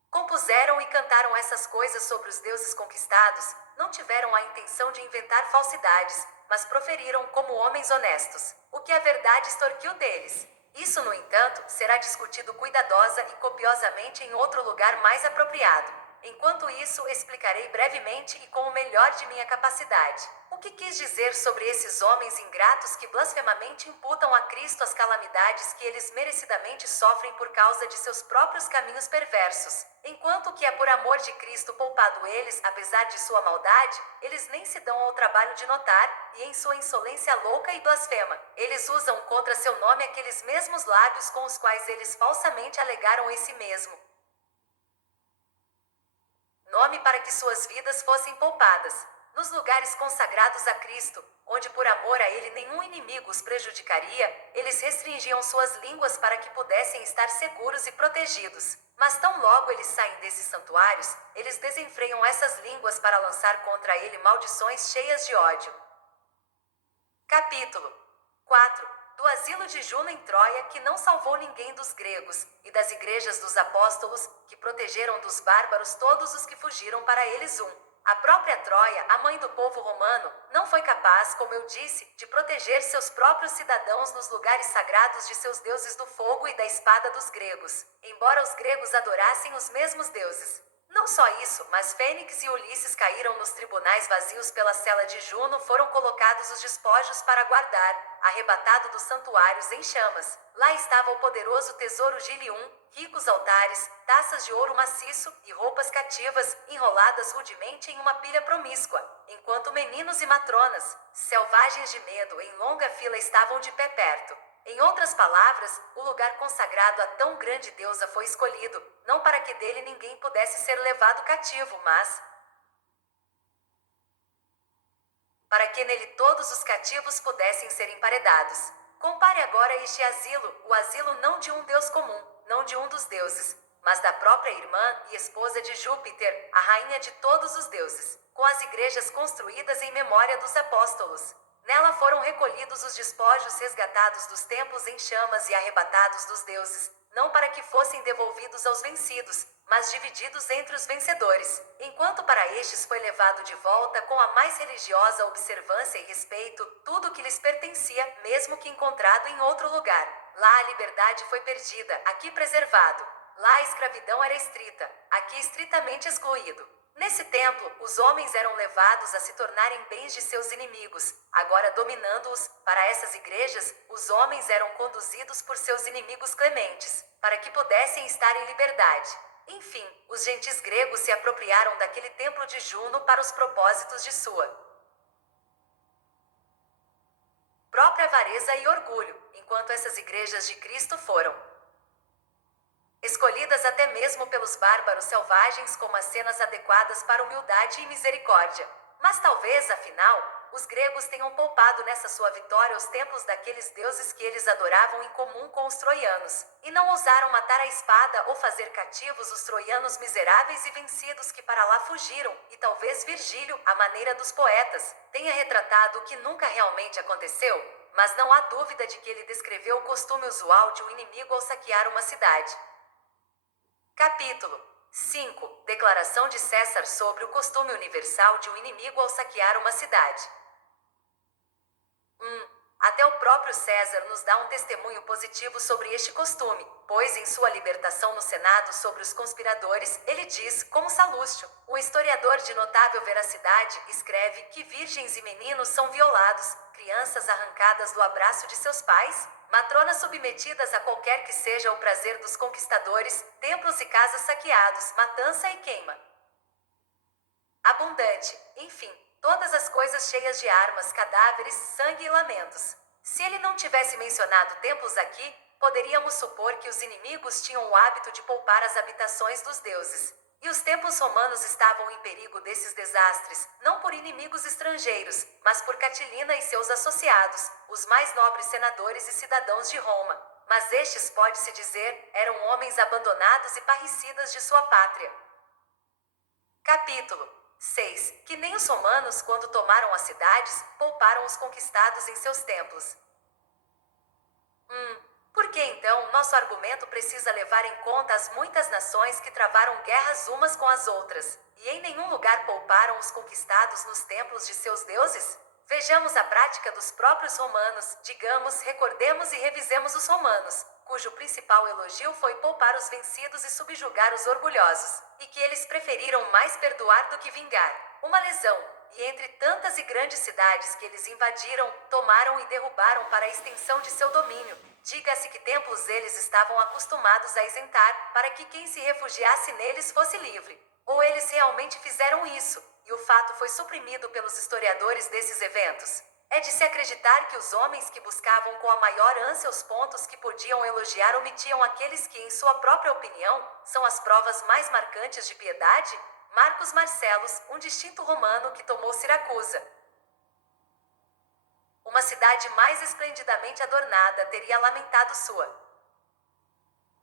compuseram e cantaram essas coisas sobre os deuses conquistados, não tiveram a intenção de inventar falsidades, mas proferiram como homens honestos, o que a verdade extorquiu deles. Isso, no entanto, será discutido cuidadosa e copiosamente em outro lugar mais apropriado. Enquanto isso, explicarei brevemente e com o melhor de minha capacidade o que quis dizer sobre esses homens ingratos que blasfemamente imputam a Cristo as calamidades que eles merecidamente sofrem por causa de seus próprios caminhos perversos. Enquanto que é por amor de Cristo poupado eles, apesar de sua maldade, eles nem se dão ao trabalho de notar, e em sua insolência louca e blasfema, eles usam contra seu nome aqueles mesmos lábios com os quais eles falsamente alegaram esse mesmo nome para que suas vidas fossem poupadas. Nos lugares consagrados a Cristo, onde por amor a ele nenhum inimigo os prejudicaria, eles restringiam suas línguas para que pudessem estar seguros e protegidos. Mas tão logo eles saem desses santuários, eles desenfreiam essas línguas para lançar contra ele maldições cheias de ódio. Capítulo 4. Do asilo de Juno em Troia, que não salvou ninguém dos gregos, e das igrejas dos apóstolos, que protegeram dos bárbaros todos os que fugiram para eles. A própria Troia, a mãe do povo romano, não foi capaz, como eu disse, de proteger seus próprios cidadãos nos lugares sagrados de seus deuses do fogo e da espada dos gregos, embora os gregos adorassem os mesmos deuses. Não só isso, mas Fênix e Ulisses caíram nos tribunais vazios pela cela de Juno, foram colocados os despojos para guardar, arrebatado dos santuários em chamas. Lá estava o poderoso tesouro Gilium, ricos altares, taças de ouro maciço e roupas cativas, enroladas rudemente em uma pilha promíscua, enquanto meninos e matronas, selvagens de medo, em longa fila estavam de pé perto. Em outras palavras, o lugar consagrado a tão grande deusa foi escolhido, não para que dele ninguém pudesse ser levado cativo, mas para que nele todos os cativos pudessem ser emparedados. Compare agora este asilo, o asilo não de um deus comum, não de um dos deuses, mas da própria irmã e esposa de Júpiter, a rainha de todos os deuses, com as igrejas construídas em memória dos apóstolos. Nela foram recolhidos os despojos resgatados dos templos em chamas e arrebatados dos deuses, não para que fossem devolvidos aos vencidos, mas divididos entre os vencedores, enquanto para estes foi levado de volta com a mais religiosa observância e respeito, tudo o que lhes pertencia, mesmo que encontrado em outro lugar. Lá a liberdade foi perdida, aqui preservado. Lá a escravidão era estrita, aqui estritamente excluído. Nesse templo, os homens eram levados a se tornarem bens de seus inimigos, agora dominando-os. Para essas igrejas, os homens eram conduzidos por seus inimigos clementes, para que pudessem estar em liberdade. Enfim, os gentis gregos se apropriaram daquele templo de Juno para os propósitos de sua própria avareza e orgulho, enquanto essas igrejas de Cristo foram escolhidas até mesmo pelos bárbaros selvagens como as cenas adequadas para humildade e misericórdia. Mas talvez, afinal, os gregos tenham poupado nessa sua vitória os templos daqueles deuses que eles adoravam em comum com os troianos, e não ousaram matar a espada ou fazer cativos os troianos miseráveis e vencidos que para lá fugiram, e talvez Virgílio, à maneira dos poetas, tenha retratado o que nunca realmente aconteceu, mas não há dúvida de que ele descreveu o costume usual de um inimigo ao saquear uma cidade. Capítulo 5. Declaração de César sobre o costume universal de um inimigo ao saquear uma cidade. Até o próprio César nos dá um testemunho positivo sobre este costume, pois em sua libertação no Senado sobre os conspiradores, ele diz, como Salúcio, um historiador de notável veracidade, escreve que virgens e meninos são violados, crianças arrancadas do abraço de seus pais, matronas submetidas a qualquer que seja o prazer dos conquistadores, templos e casas saqueados, matança e queima abundante, enfim, todas as coisas cheias de armas, cadáveres, sangue e lamentos. Se ele não tivesse mencionado templos aqui, poderíamos supor que os inimigos tinham o hábito de poupar as habitações dos deuses. E os templos romanos estavam em perigo desses desastres, não por inimigos estrangeiros, mas por Catilina e seus associados, os mais nobres senadores e cidadãos de Roma. Mas estes, pode-se dizer, eram homens abandonados e parricidas de sua pátria. Capítulo 6. Que nem os romanos, quando tomaram as cidades, pouparam os conquistados em seus templos. Por que então nosso argumento precisa levar em conta as muitas nações que travaram guerras umas com as outras, e em nenhum lugar pouparam os conquistados nos templos de seus deuses? Vejamos a prática dos próprios romanos, digamos, recordemos e revisemos os romanos, cujo principal elogio foi poupar os vencidos e subjugar os orgulhosos, e que eles preferiram mais perdoar do que vingar uma lesão. E entre tantas e grandes cidades que eles invadiram, tomaram e derrubaram para a extensão de seu domínio, diga-se que templos eles estavam acostumados a isentar, para que quem se refugiasse neles fosse livre. Ou eles realmente fizeram isso, e o fato foi suprimido pelos historiadores desses eventos. É de se acreditar que os homens que buscavam com a maior ânsia os pontos que podiam elogiar omitiam aqueles que, em sua própria opinião, são as provas mais marcantes de piedade? Marcus Marcellus, um distinto romano que tomou Siracusa, uma cidade mais esplendidamente adornada, teria lamentado sua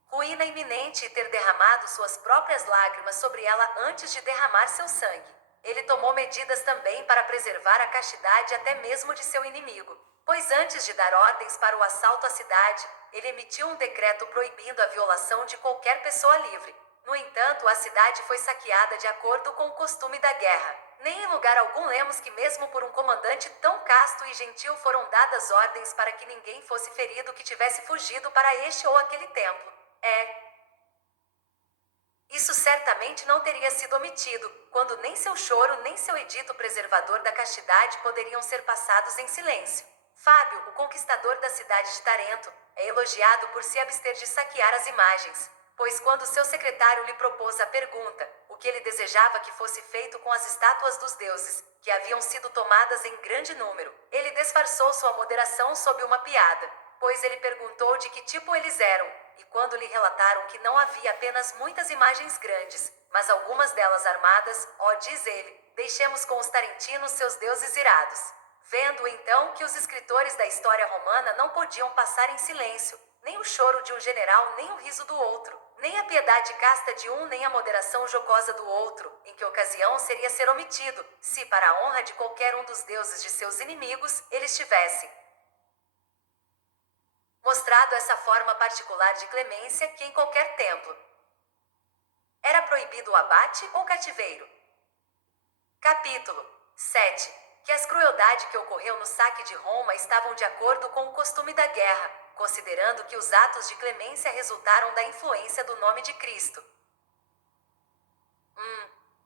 ruína iminente e ter derramado suas próprias lágrimas sobre ela antes de derramar seu sangue. Ele tomou medidas também para preservar a castidade até mesmo de seu inimigo, pois antes de dar ordens para o assalto à cidade, ele emitiu um decreto proibindo a violação de qualquer pessoa livre. No entanto, a cidade foi saqueada de acordo com o costume da guerra. Nem em lugar algum lemos que mesmo por um comandante tão casto e gentil foram dadas ordens para que ninguém fosse ferido que tivesse fugido para este ou aquele templo. Isso certamente não teria sido omitido, quando nem seu choro nem seu edito preservador da castidade poderiam ser passados em silêncio. Fábio, o conquistador da cidade de Tarento, é elogiado por se abster de saquear as imagens, pois quando seu secretário lhe propôs a pergunta, o que ele desejava que fosse feito com as estátuas dos deuses, que haviam sido tomadas em grande número, ele disfarçou sua moderação sob uma piada, pois ele perguntou de que tipo eles eram, e quando lhe relataram que não havia apenas muitas imagens grandes, mas algumas delas armadas, diz ele, deixemos com os tarentinos seus deuses irados. Vendo então que os escritores da história romana não podiam passar em silêncio, nem o choro de um general nem o riso do outro, nem a piedade casta de um nem a moderação jocosa do outro, em que ocasião seria ser omitido, se para a honra de qualquer um dos deuses de seus inimigos, eles tivessem mostrado essa forma particular de clemência que em qualquer templo era proibido o abate ou cativeiro. Capítulo 7. Que as crueldades que ocorreu no saque de Roma estavam de acordo com o costume da guerra, considerando que os atos de clemência resultaram da influência do nome de Cristo.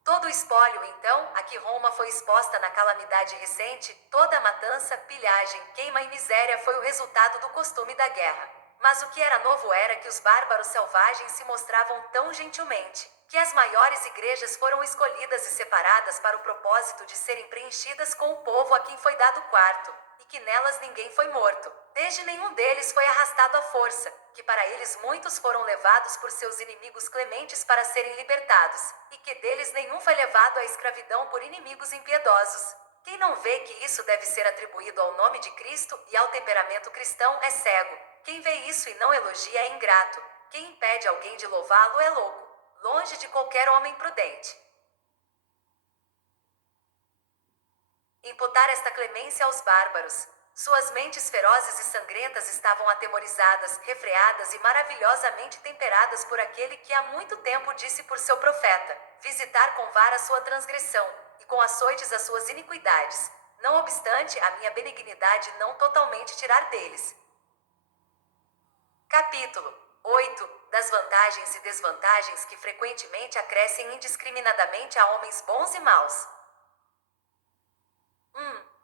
Todo o espólio, então, a que Roma foi exposta na calamidade recente, toda a matança, pilhagem, queima e miséria foi o resultado do costume da guerra. Mas o que era novo era que os bárbaros selvagens se mostravam tão gentilmente, que as maiores igrejas foram escolhidas e separadas para o propósito de serem preenchidas com o povo a quem foi dado quarto, e que nelas ninguém foi morto, desde nenhum deles foi arrastado à força, que para eles muitos foram levados por seus inimigos clementes para serem libertados, e que deles nenhum foi levado à escravidão por inimigos impiedosos. Quem não vê que isso deve ser atribuído ao nome de Cristo e ao temperamento cristão é cego. Quem vê isso e não elogia é ingrato. Quem impede alguém de louvá-lo é louco, longe de qualquer homem prudente. Imputar esta clemência aos bárbaros. Suas mentes ferozes e sangrentas estavam atemorizadas, refreadas e maravilhosamente temperadas por aquele que há muito tempo disse por seu profeta, visitar com vara sua transgressão, e com açoites as suas iniquidades. Não obstante, a minha benignidade não totalmente tirar deles. Capítulo 8. Das vantagens e desvantagens que frequentemente acrescem indiscriminadamente a homens bons e maus.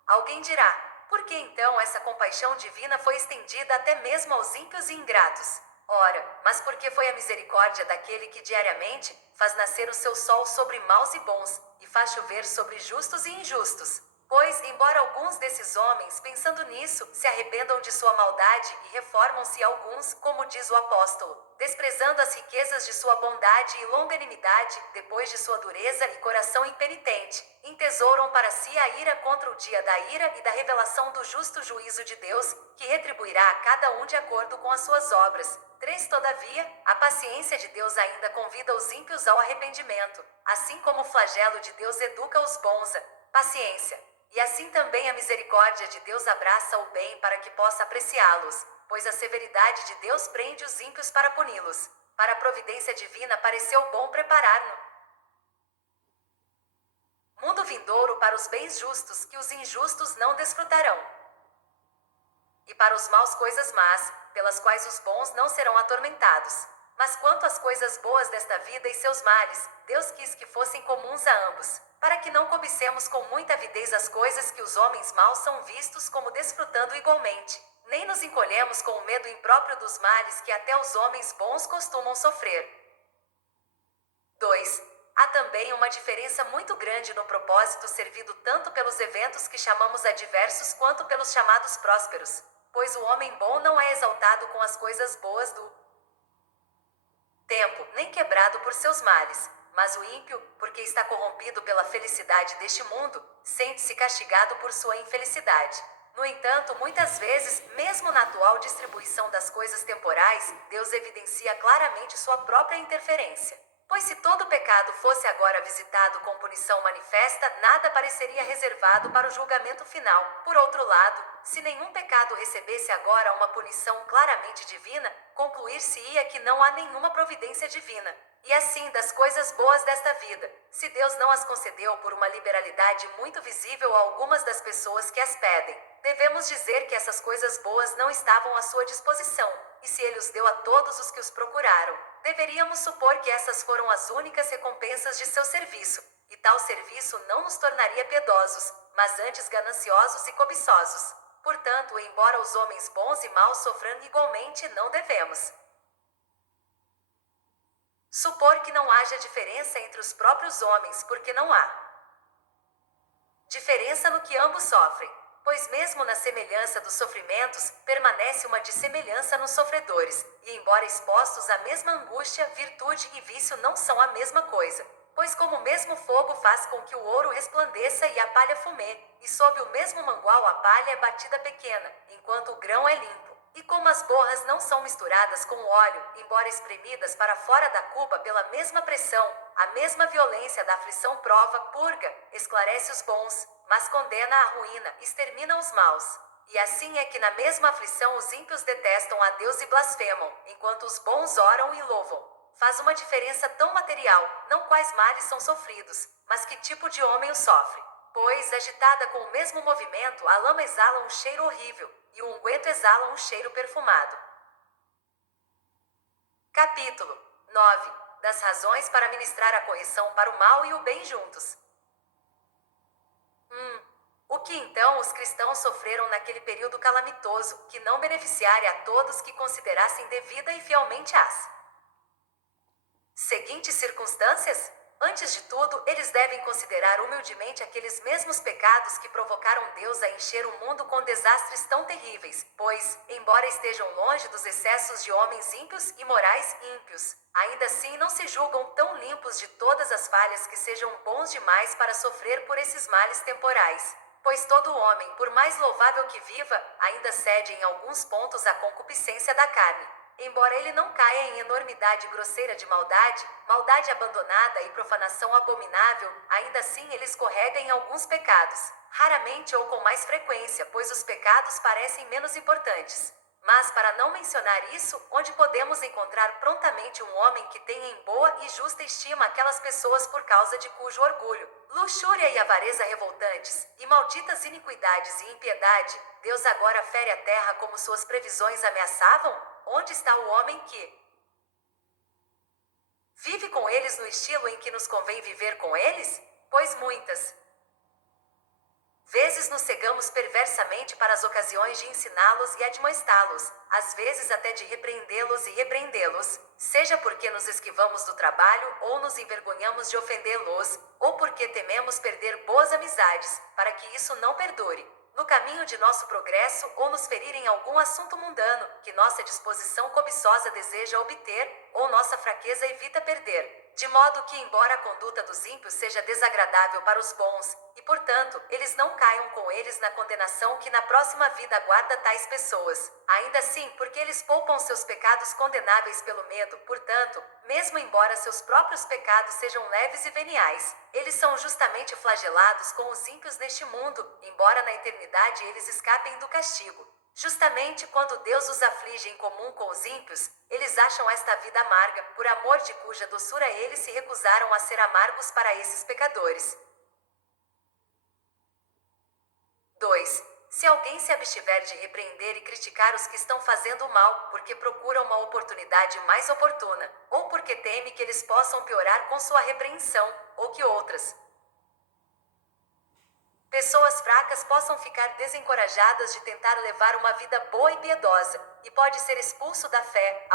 Alguém dirá, por que então essa compaixão divina foi estendida até mesmo aos ímpios e ingratos? Ora, mas porque foi a misericórdia daquele que diariamente faz nascer o seu sol sobre maus e bons, e faz chover sobre justos e injustos. Pois, embora alguns desses homens, pensando nisso, se arrependam de sua maldade e reformam-se alguns, como diz o apóstolo, desprezando as riquezas de sua bondade e longanimidade, depois de sua dureza e coração impenitente, entesouram para si a ira contra o dia da ira e da revelação do justo juízo de Deus, que retribuirá a cada um de acordo com as suas obras. 3 Todavia, a paciência de Deus ainda convida os ímpios ao arrependimento, assim como o flagelo de Deus educa os bons à paciência. E assim também a misericórdia de Deus abraça o bem para que possa apreciá-los, pois a severidade de Deus prende os ímpios para puni-los. Para a providência divina pareceu bom preparar-no mundo vindouro para os bens justos, que os injustos não desfrutarão, e para os maus coisas más, pelas quais os bons não serão atormentados. Mas quanto às coisas boas desta vida e seus males, Deus quis que fossem comuns a ambos, para que não cobicemos com muita avidez as coisas que os homens maus são vistos como desfrutando igualmente, nem nos encolhemos com o medo impróprio dos males que até os homens bons costumam sofrer. 2. Há também uma diferença muito grande no propósito servido tanto pelos eventos que chamamos adversos quanto pelos chamados prósperos, pois o homem bom não é exaltado com as coisas boas do tempo, nem quebrado por seus males, mas o ímpio, porque está corrompido pela felicidade deste mundo, sente-se castigado por sua infelicidade. No entanto, muitas vezes, mesmo na atual distribuição das coisas temporais, Deus evidencia claramente sua própria interferência. Pois se todo pecado fosse agora visitado com punição manifesta, nada pareceria reservado para o julgamento final. Por outro lado, se nenhum pecado recebesse agora uma punição claramente divina, concluir-se-ia que não há nenhuma providência divina. E assim, das coisas boas desta vida, se Deus não as concedeu por uma liberalidade muito visível a algumas das pessoas que as pedem, devemos dizer que essas coisas boas não estavam à sua disposição, e se Ele os deu a todos os que os procuraram, deveríamos supor que essas foram as únicas recompensas de seu serviço, e tal serviço não nos tornaria piedosos, mas antes gananciosos e cobiçosos. Portanto, embora os homens bons e maus sofram igualmente, não devemos supor que não haja diferença entre os próprios homens, porque não há diferença no que ambos sofrem, pois mesmo na semelhança dos sofrimentos, permanece uma dissemelhança nos sofredores, e embora expostos à mesma angústia, virtude e vício não são a mesma coisa. Pois como o mesmo fogo faz com que o ouro resplandeça e a palha fumê, e sob o mesmo mangual a palha é batida pequena, enquanto o grão é limpo. E como as borras não são misturadas com o óleo, embora espremidas para fora da cuba pela mesma pressão, a mesma violência da aflição prova, purga, esclarece os bons, mas condena à ruína, extermina os maus. E assim é que na mesma aflição os ímpios detestam a Deus e blasfemam, enquanto os bons oram e louvam. Faz uma diferença tão material, não quais males são sofridos, mas que tipo de homem o sofre. Pois, agitada com o mesmo movimento, a lama exala um cheiro horrível, e o unguento exala um cheiro perfumado. Capítulo 9. Das razões para ministrar a correção para o mal e o bem juntos. O que então os cristãos sofreram naquele período calamitoso, que não beneficiaria a todos que considerassem devida e fielmente as seguintes circunstâncias? Antes de tudo, eles devem considerar humildemente aqueles mesmos pecados que provocaram Deus a encher o mundo com desastres tão terríveis, pois, embora estejam longe dos excessos de homens ímpios e morais ímpios, ainda assim não se julgam tão limpos de todas as falhas que sejam bons demais para sofrer por esses males temporais. Pois todo homem, por mais louvável que viva, ainda cede em alguns pontos à concupiscência da carne. Embora ele não caia em enormidade grosseira de maldade, maldade abandonada e profanação abominável, ainda assim ele escorrega em alguns pecados, raramente ou com mais frequência, pois os pecados parecem menos importantes. Mas para não mencionar isso, onde podemos encontrar prontamente um homem que tenha em boa e justa estima aquelas pessoas por causa de cujo orgulho, luxúria e avareza revoltantes, e malditas iniquidades e impiedade, Deus agora fere a terra como suas previsões ameaçavam? Onde está o homem que vive com eles no estilo em que nos convém viver com eles? Pois muitas Vezes nos cegamos perversamente para as ocasiões de ensiná-los e admoestá-los, às vezes até de repreendê-los e repreendê-los, seja porque nos esquivamos do trabalho ou nos envergonhamos de ofendê-los, ou porque tememos perder boas amizades, para que isso não perdure no caminho de nosso progresso ou nos ferir em algum assunto mundano, que nossa disposição cobiçosa deseja obter, ou nossa fraqueza evita perder. De modo que, embora a conduta dos ímpios seja desagradável para os bons, e portanto, eles não caiam com eles na condenação que na próxima vida aguarda tais pessoas, ainda assim, porque eles poupam seus pecados condenáveis pelo medo, portanto, mesmo embora seus próprios pecados sejam leves e veniais, eles são justamente flagelados com os ímpios neste mundo, embora na eternidade eles escapem do castigo. Justamente quando Deus os aflige em comum com os ímpios, eles acham esta vida amarga, por amor de cuja doçura eles se recusaram a ser amargos para esses pecadores. 2. Se alguém se abstiver de repreender e criticar os que estão fazendo o mal, porque procura uma oportunidade mais oportuna, ou porque teme que eles possam piorar com sua repreensão, ou que outras pessoas fracas possam ficar desencorajadas de tentar levar uma vida boa e piedosa, e pode ser expulso da fé,